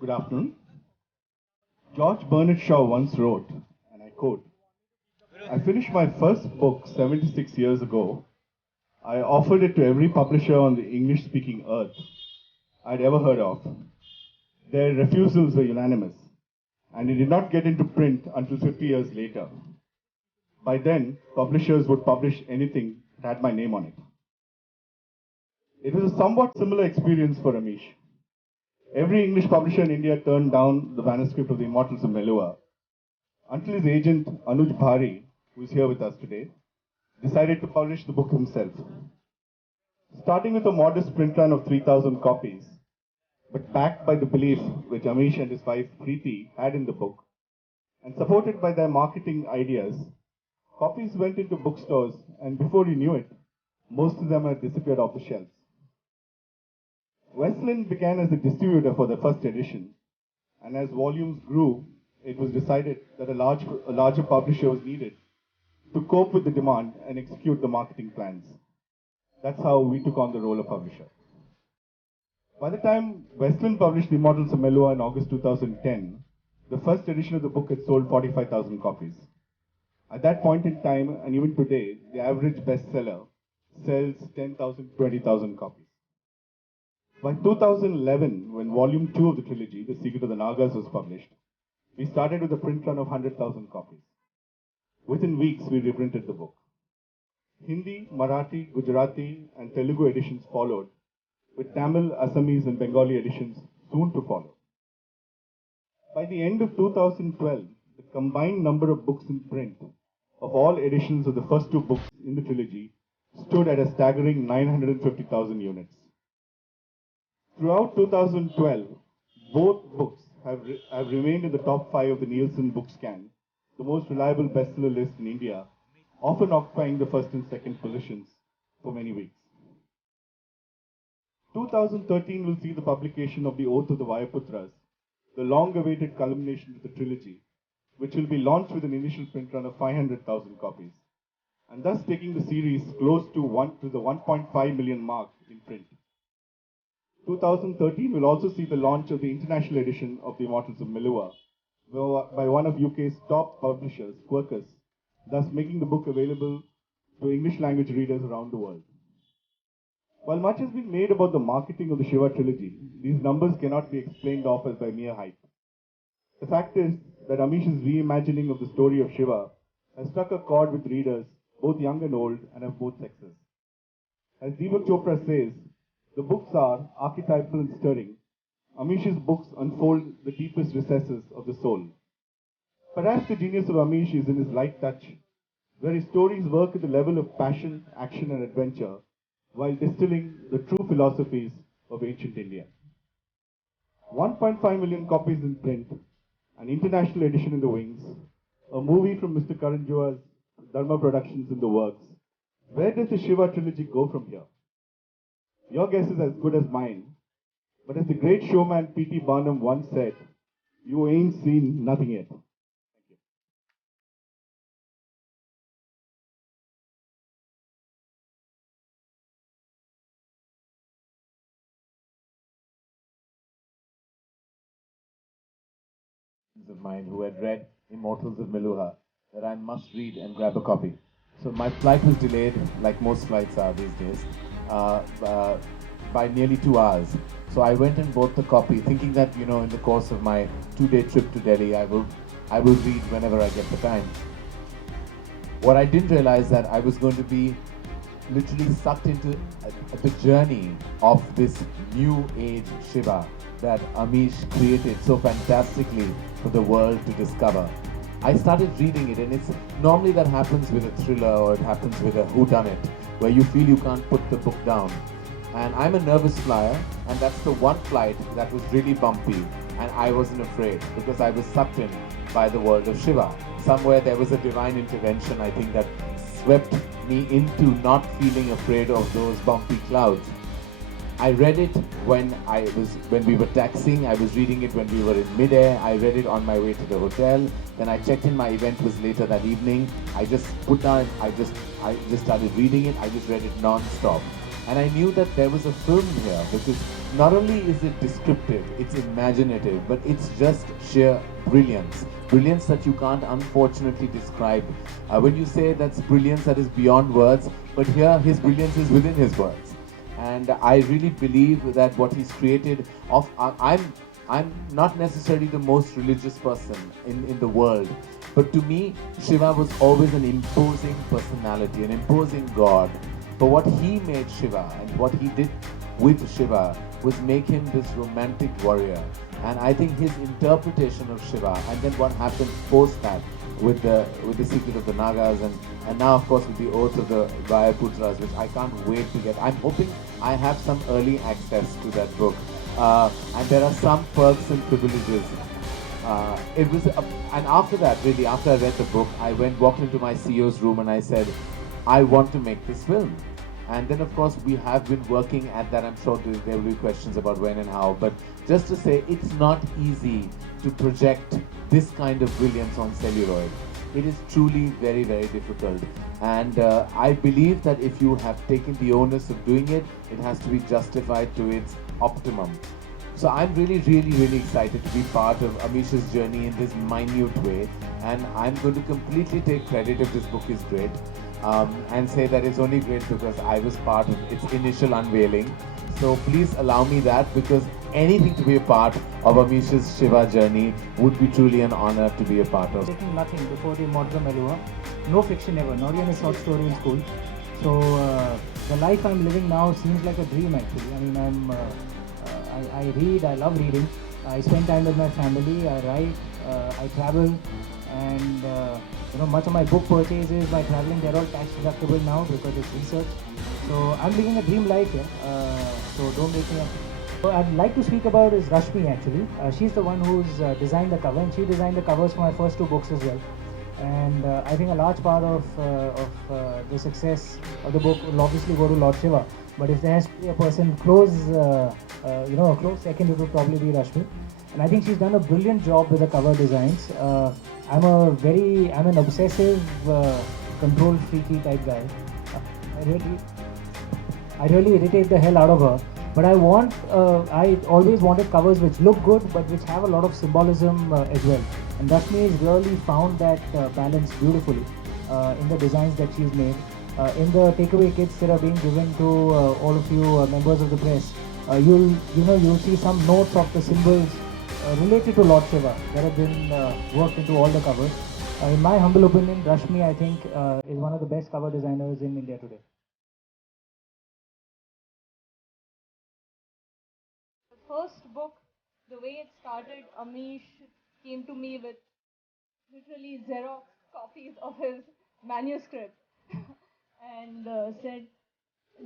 Good afternoon. George Bernard Shaw once wrote, and I quote, I finished my first book 76 years ago. I offered it to every publisher on the English speaking earth I'd ever heard of. Their refusals were unanimous, and it did not get into print until 50 years later. By then, publishers would publish anything that had my name on it. It was a somewhat similar experience for Amish. Every English publisher in India turned down the manuscript of The Immortals of Melua until his agent Anuj Bhari, who is here with us today, decided to publish the book himself. Starting with a modest print run of 3,000 copies, but backed by the belief which Amish and his wife Preeti had in the book, and supported by their marketing ideas, copies went into bookstores, and before you knew it, most of them had disappeared off the shelves. Westland began as a distributor for the first edition, and as volumes grew, it was decided that a larger publisher was needed to cope with the demand and execute the marketing plans. That's how we took on the role of publisher. By the time Westland published The Immortals of Melua in August 2010, the first edition of the book had sold 45,000 copies. At that point in time, and even today, the average bestseller sells 10,000 to 20,000 copies. By 2011, when volume 2 of the trilogy, The Secret of the Nagas, was published, we started with a print run of 100,000 copies. Within weeks, we reprinted the book. Hindi, Marathi, Gujarati, and Telugu editions followed, with Tamil, Assamese, and Bengali editions soon to follow. By the end of 2012, the combined number of books in print of all editions of the first two books in the trilogy stood at a staggering 950,000 units. Throughout 2012, both books have remained in the top 5 of the Nielsen Bookscan, the most reliable bestseller list in India, often occupying the first and second positions for many weeks. 2013 will see the publication of The Oath of the Vayaputras, the long-awaited culmination of the trilogy, which will be launched with an initial print run of 500,000 copies, and thus taking the series close to the 1.5 million mark in print. 2013 will also see the launch of the international edition of The Immortals of Melua by one of UK's top publishers, Quercus, thus making the book available to English language readers around the world. While much has been made about the marketing of the Shiva trilogy, these numbers cannot be explained off as by mere hype. The fact is that Amish's reimagining of the story of Shiva has struck a chord with readers, both young and old, and of both sexes. As Deepak Chopra says, the books are archetypal and stirring. Amish's books unfold the deepest recesses of the soul. Perhaps the genius of Amish is in his light touch, where his stories work at the level of passion, action, and adventure, while distilling the true philosophies of ancient India. 1.5 million copies in print, an international edition in the wings, a movie from Mr. Karan Johar's Dharma Productions in the works. Where does the Shiva trilogy go from here? Your guess is as good as mine, but as the great showman P.T. Barnum once said, you ain't seen nothing yet. Thank you. Of mine who had read Immortals of Meluha that I must read and grab a copy. So my flight was delayed, like most flights are these days, by nearly 2 hours. So I went and bought the copy, thinking that in the course of my 2-day trip to Delhi, I will read whenever I get the time. What I didn't realize that I was going to be literally sucked into the journey of this new age Shiva that Amish created so fantastically for the world to discover. I started reading it, and it's normally that happens with a thriller or it happens with a whodunit, where you feel you can't put the book down. And I'm a nervous flyer, and that's the one flight that was really bumpy, and I wasn't afraid because I was sucked in by the world of Shiva. Somewhere there was a divine intervention, I think, that swept me into not feeling afraid of those bumpy clouds. I read it when we were taxiing. I was reading it when we were in midair. I read it on my way to the hotel. Then I checked in. My event was later that evening. I just put down. I just started reading it. I just read it non-stop, and I knew that there was a film here because not only is it descriptive, it's imaginative, but it's just sheer brilliance. Brilliance that you can't unfortunately describe. When you say that's brilliance that is beyond words, but here his brilliance is within his words. And I really believe that what he's created I'm not necessarily the most religious person in the world, but to me Shiva was always an imposing personality, an imposing god. But what he made Shiva and what he did with Shiva was make him this romantic warrior. And I think his interpretation of Shiva and then what happened post that with the secret of the Nagas and now of course with the oath of the Vayaputras, which I can't wait to get. I'm hoping I have some early access to that book. And there are some perks and privileges. And after that, really, after I read the book, I walked into my CEO's room and I said, I want to make this film. And then, of course, we have been working at that. I'm sure there will be questions about when and how. But just to say, it's not easy to project this kind of brilliance on celluloid. It is truly very, very difficult. And I believe that if you have taken the onus of doing it, it has to be justified to its optimum. So I'm really, really, really excited to be part of Amish's journey in this minute way. And I'm going to completely take credit if this book is great. And say that it's only great because I was part of its initial unveiling. So please allow me that, because anything to be a part of Amish's Shiva journey would be truly an honor to be a part of. Taking nothing before the Modram Elua, no fiction ever, not even a short story in school. So the life I'm living now seems like a dream actually. I mean, I read, I love reading. I spend time with my family, I write, I travel, and much of my book purchases, my traveling, they're all tax deductible now because it's research. So I'm living a dream life here. So don't make me up. So I'd like to speak about is Rashmi actually. She's the one who's designed the cover, and she designed the covers for my first two books as well. And I think a large part of the success of the book will obviously go to Lord Shiva. But if there has to be a person close, a close second, it would probably be Rashmi. And I think she's done a brilliant job with the cover designs. I'm an obsessive, control freaky type guy. I really irritate the hell out of her. But I always wanted covers which look good, but which have a lot of symbolism as well. And Rashmi has really found that balance beautifully in the designs that she's made. In the takeaway kits that are being given to all of you members of the press, you'll see some notes of the symbols related to Lord Shiva that have been worked into all the covers. In my humble opinion, Rashmi, I think, is one of the best cover designers in India today. The first book, the way it started, Amish came to me with literally Xerox copies of his manuscript and said,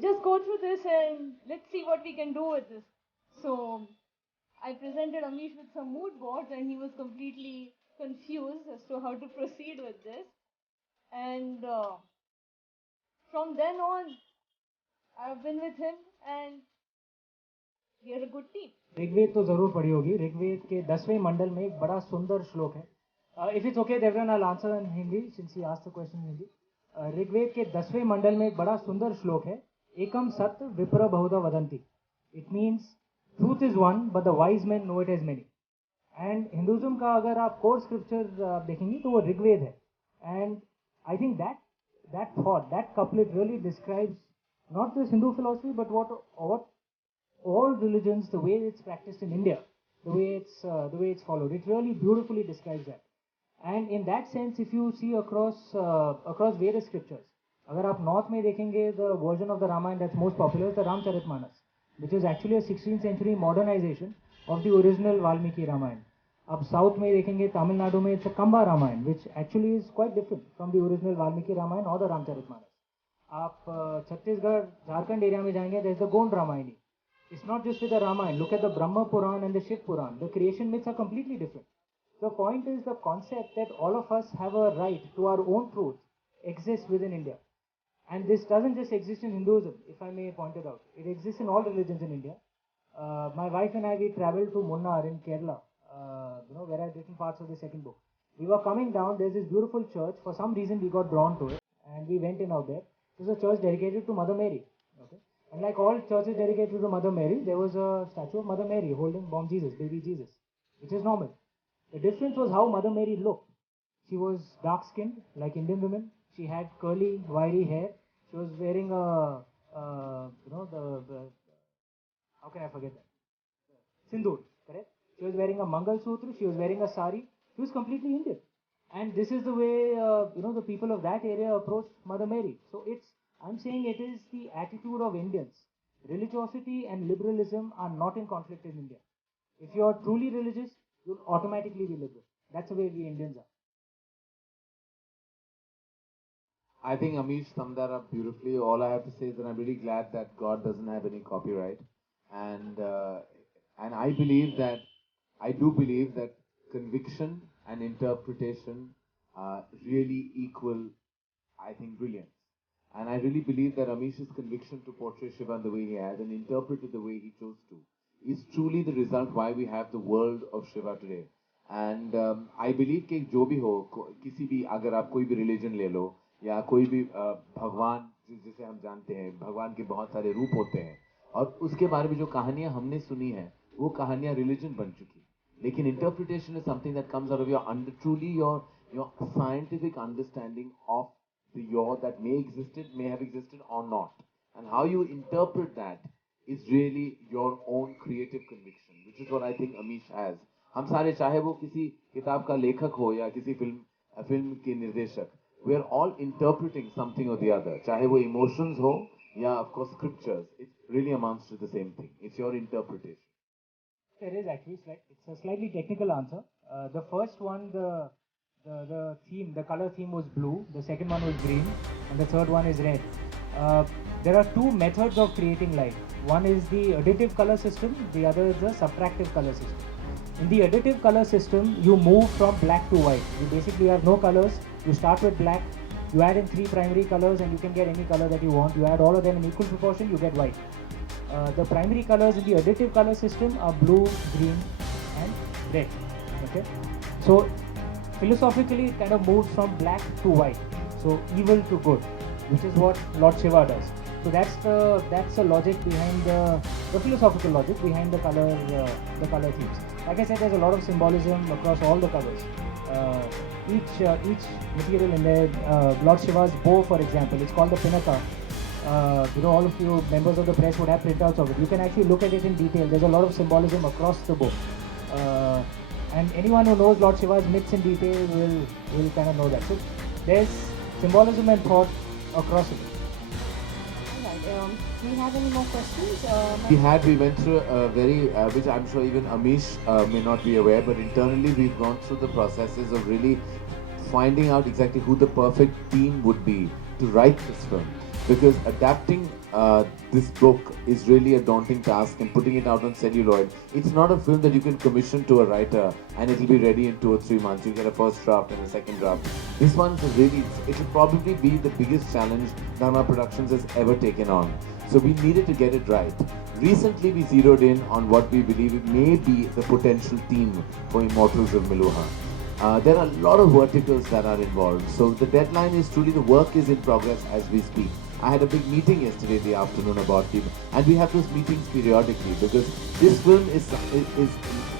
just go through this and let's see what we can do with this. So I presented Amish with some mood boards and he was completely confused as to how to proceed with this. And from then on, I've been with him and we are a good team. Rigveda तो जरूर पढ़ी होगी. ऋग्वेद के 10वें मंडल में एक बड़ा सुंदर श्लोक है. If it's okay, Devran, I'll answer in Hindi since he asked the question in Hindi. Rigveda के 10वें मंडल में एक बड़ा सुंदर श्लोक है. एकम सत विप्र बहुधा वदंती. It means truth is one, but the wise men know it as many. And Hinduism का अगर आप core scripture देखेंगे तो वो ऋग्वेद है. And I think that thought, that couplet really describes not this Hindu philosophy, but what all religions, the way it's practiced in India, the way it's followed. It really beautifully describes that. And in that sense, if you see across various scriptures, अगर आप north में देखेंगे, the version of the Ramayana that's most popular is the Ramcharitmanas, which is actually a 16th century modernization of the original Valmiki Ramayana. अब south में देखेंगे, Tamil Nadu में it's a Kamba Ramayana, which actually is quite different from the original Valmiki Ramayana or the Ramcharitmanas. आप Chhattisgarh, Jharkhand area में जाएंगे, there's the Gond Ramayani. It's not just with the Ramayana. Look at the Brahma Puran and the Shiv Puran. The creation myths are completely different. The point is the concept that all of us have a right to our own truth exists within India. And this doesn't just exist in Hinduism, if I may point it out. It exists in all religions in India. My wife and I, we traveled to Munnar in Kerala, where I've written parts of the second book. We were coming down, there's this beautiful church. For some reason, we got drawn to it, and we went in out there. It was a church dedicated to Mother Mary. Okay? And like all churches dedicated to Mother Mary, there was a statue of Mother Mary holding born Jesus, baby Jesus, which is normal. The difference was how Mother Mary looked. She was dark-skinned, like Indian women. She had curly, wiry hair. She was wearing how can I forget that? Sindoor, correct? She was wearing a Mangal Sutra. She was wearing a sari. She was completely Indian. And this is the way, the people of that area approach Mother Mary. So I'm saying it is the attitude of Indians. Religiosity and liberalism are not in conflict in India. If you are truly religious, you'll automatically be liberal. That's the way we Indians are. I think Amish summed that up beautifully. All I have to say is that I'm really glad that God doesn't have any copyright, and I do believe that conviction and interpretation really equal, I think, brilliance. And I really believe that Amish's conviction to portray Shiva the way he has and interpret it the way he chose to is truly the result why we have the world of Shiva today. And I believe कि जो भी हो किसी भी अगर आप कोई भी religion ले लो या कोई भी भगवान जिसे हम जानते हैं भगवान के बहुत सारे रूप होते हैं और उसके बारे में जो कहानियां हमने सुनी है वो कहानियां religion बन चुकी लेकिन interpretation is something that comes out of truly your scientific understanding of the your that may have existed or not, and how you interpret that is really your own creative conviction, which is what I think Amish has. हम सारे चाहे वो किसी किताब का लेखक हो या किसी फिल्म के निर्देशक, we are all interpreting something or the other. चाहे वो emotions हो या of course scriptures, it really amounts to the same thing. It's your interpretation. There is actually it's a slightly technical answer. The first one, the theme, the color theme was blue. The second one was green, and the third one is red. There are two methods of creating light. One is the additive color system. The other is the subtractive color system. In the additive color system, you move from black to white. You basically have no colors. You start with black. You add in 3 primary colors, and you can get any color that you want. You add all of them in equal proportion. You get white. The primary colors in the additive color system are blue, green, and red. Okay, so philosophically it kind of moves from black to white, so evil to good, which is what Lord Shiva does. So that's the logic behind the philosophical logic behind the color themes. Like I said, there's a lot of symbolism across all the colors. Each material in there, Lord Shiva's bow, for example, it's called the Pinaka. All of you members of the press would have printouts of it. You can actually look at it in detail. There's a lot of symbolism across the book. And anyone who knows Lord Shiva's myths in detail will kind of know that. So there's symbolism and thought across it. Alright, do you have any more questions? We went through a very, which I'm sure even Amish may not be aware, but internally we've gone through the processes of really finding out exactly who the perfect team would be to write this film. Because adapting this book is really a daunting task, and putting it out on celluloid, it's not a film that you can commission to a writer and it'll be ready in 2 or 3 months. You get a first draft and a second draft. This one is really, it will probably be the biggest challenge Dharma Productions has ever taken on. So we needed to get it right. Recently we zeroed in on what we believe may be the potential theme for Immortals of Meluha. There are a lot of verticals that are involved. So the deadline is truly, the work is in progress as we speak. I had a big meeting yesterday in the afternoon about it, and we have those meetings periodically because this film is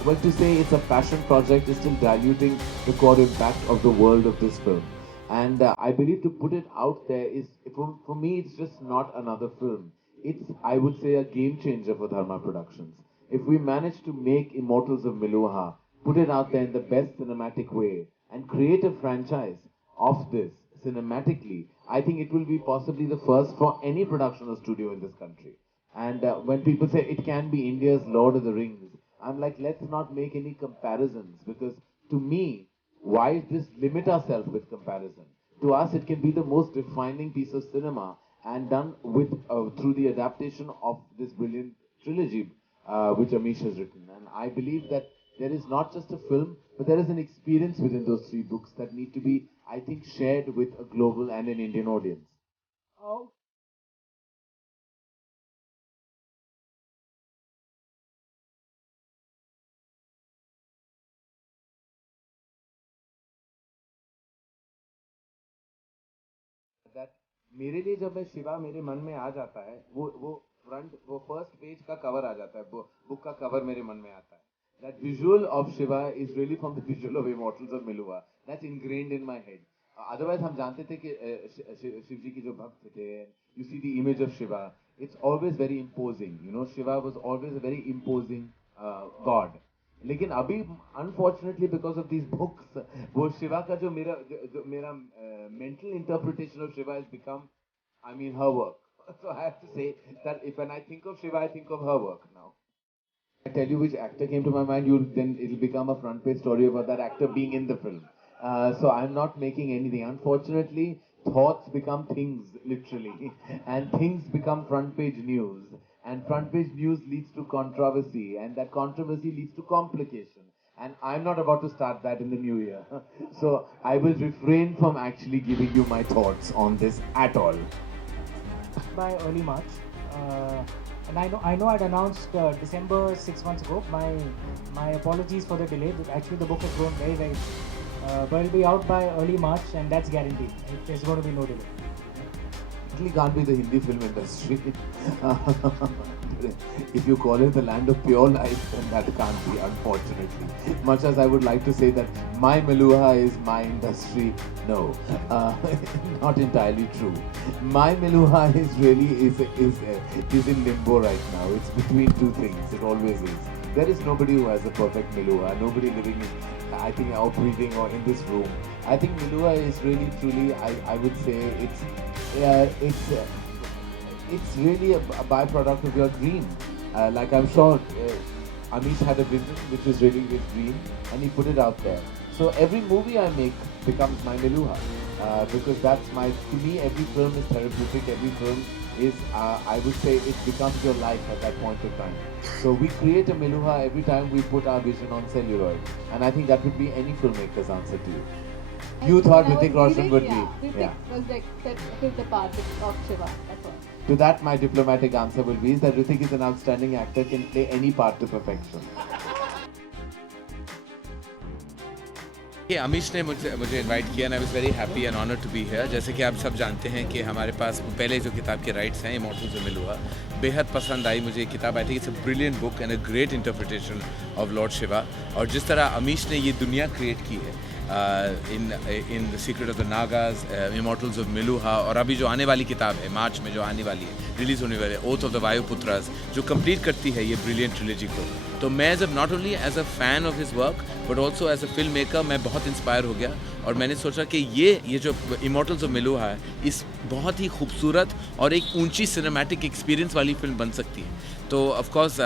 well, to say it's a passion project is still diluting the core impact of the world of this film. And I believe to put it out there is, for me, it's just not another film. It's, I would say, a game changer for Dharma Productions. If we manage to make Immortals of Meluha, put it out there in the best cinematic way, and create a franchise of this cinematically, I think it will be possibly the first for any production or studio in this country. And when people say it can be India's Lord of the Rings, I'm like, let's not make any comparisons, because to me, why just limit ourselves with comparison? To us, it can be the most defining piece of cinema, and done with through the adaptation of this brilliant trilogy which Amish has written. And I believe that there is not just a film, but there is an experience within those 3 books that need to be, I think, shared with a global and an Indian audience. Oh. That मेरे लिए जब मैं शिवा मेरे मन में आ जाता है वो फर्स्ट पेज का कवर आ जाता है, बुक का कवर मेरे मन में आता है. That visual of Shiva is really from the visual of Immortals of Meluha. That's ingrained in my head. Otherwise हम जानते थे कि शिव जी के जो भक्त थे, you see the image of Shiva, it's always very imposing. You know, Shiva was always a very imposing god. लेकिन अभी unfortunately because of these books, वो शिवा का जो मेरा mental interpretation of Shiva has become, I mean, her work. So I have to say that when I think of Shiva, I think of her work now. I tell you which actor came to my mind, then it'll become a front page story about that actor being in the film. So I'm not making anything. Unfortunately, thoughts become things, literally, and things become front page news. And front page news leads to controversy, and that controversy leads to complication. And I'm not about to start that in the new year. So I will refrain from actually giving you my thoughts on this at all. By early March. And I know I'd announced December 6 months ago. My apologies for the delay. Actually, the book has grown very, very. But it'll be out by early March, and that's guaranteed. There's going to be no delay. It can't be the Hindi film industry. If you call it the land of pure life, then that can't be, unfortunately. Much as I would like to say that my Meluha is my industry, no, not entirely true. My Meluha is really is in limbo right now. It's between two things. It always is. There is nobody who has a perfect Meluha. Nobody living in, I think, outbreathing or in this room. I think Meluha is really, truly, I would say, it's really a byproduct of your dream. Like I'm sure Amish had a vision which was really his dream, and he put it out there. So every movie I make becomes my Meluha, because that's to me every film is therapeutic. Every film is, I would say, it becomes your life at that point of time. So we create a Meluha every time we put our vision on celluloid, and I think that would be any filmmaker's answer to you. You thought Hrithik Roshan would be. Hrithik was like set to the part of Shiva. That's all. To that, my diplomatic answer will be that Hrithik is an outstanding actor, can play any part to perfection. ये अमीश ने मुझे invite किया and I was very happy and honoured to be here. जैसे कि आप सब जानते हैं कि हमारे पास पहले जो किताब के राइट्स हैं इमॉर्टल्स ऑफ मेलुहा, बेहद पसंद आई मुझे ये किताब. I think it's a brilliant book and a great interpretation of Lord Shiva. और जिस तरह अमीश ने ये दुनिया क्रिएट की है in the secret of the Nagas, immortals of Meluha, और अभी जो आने वाली किताब है मार्च में जो आने वाली है, रिलीज होने वाली है, ओथ ऑफ द वायुपुत्रास, जो कंप्लीट करती है ये ब्रिलियंट ट्रिलॉजी को. तो मैं not only as a fan of his work but also as a film maker मैं बहुत इंस्पायर हो गया. और मैंने सोचा कि ये जो इमॉर्टल्स ऑफ मेलुहा है, इस बहुत ही खूबसूरत और एक ऊंची सिनेमैटिक एक्सपीरियंस वाली फिल्म बन सकती है. तो ऑफ कोर्स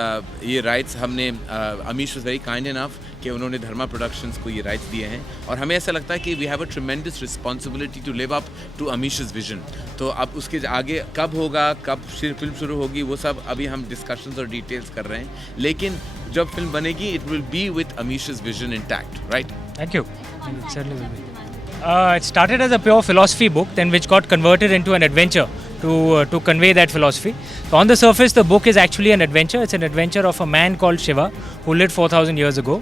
ये राइट्स हमने Amish was very kind enough कि उन्होंने धर्मा प्रोडक्शंस को ये राइट्स दिए हैं, और हमें ऐसा लगता है कि we have a tremendous responsibility to live up to Amish's vision. तो अब उसके आगे कब होगा, कब फिल्म शुरू होगी, वो सब अभी हम डिस्कशंस और डिटेल्स कर रहे हैं. लेकिन जब फिल्म बनेगी it will be with Amish's vision intact. Right? Thank you. It certainly will be. It started as a pure philosophy book, then which got converted into an adventure to convey that philosophy. So on the surface, the book is actually an adventure. It's an adventure of a man called Shiva who lived 4,000 years ago.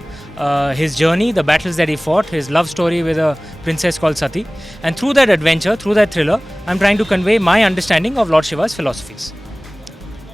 His journey, the battles that he fought, his love story with a princess called Sati. And through that adventure, through that thriller, I'm trying to convey my understanding of Lord Shiva's philosophies.